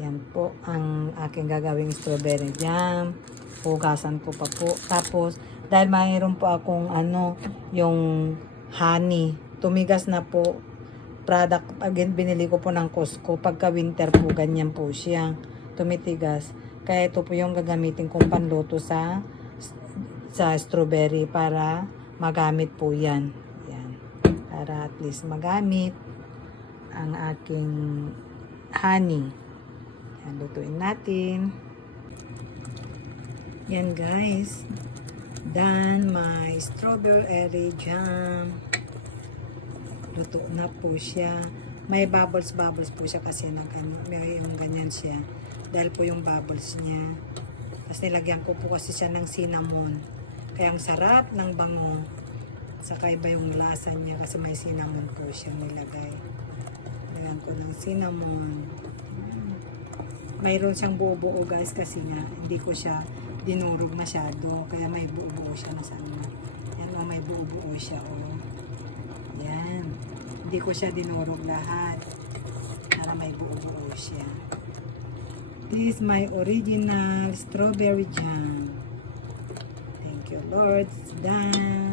Yan po ang aking gagawing strawberry jam. Hugasan ko pa po. Tapos, dahil mayroon po akong yung honey. Tumigas na po. Product, again, binili ko po ng Costco. Pagka winter po, ganyan po siya. Tumitigas. Kaya ito po yung gagamitin kong panluto sa strawberry para magamit po yan. Yan. Para at least magamit ang aking honey. Yan, lutuin natin. Yan guys. Done my strawberry jam. Luto na po siya. May bubbles po siya kasi may yung ganyan siya. Dahil po yung bubbles niya. Tapos nilagyan ko po kasi siya ng cinnamon. Kaya ang sarap ng bango. Saka iba yung lasa niya kasi may cinnamon po siya nilagay. Nilagyan ko ng cinnamon. Mayroon siyang buo-buo guys kasi nga hindi ko siya dinurog masyado. Kaya may buo-buo siya na sana. Yan o, may buo-buo siya o. Yan. Hindi ko siya dinurog lahat. Para may buo-buo siya. This is my original strawberry jam. Thank you Lord. It's done.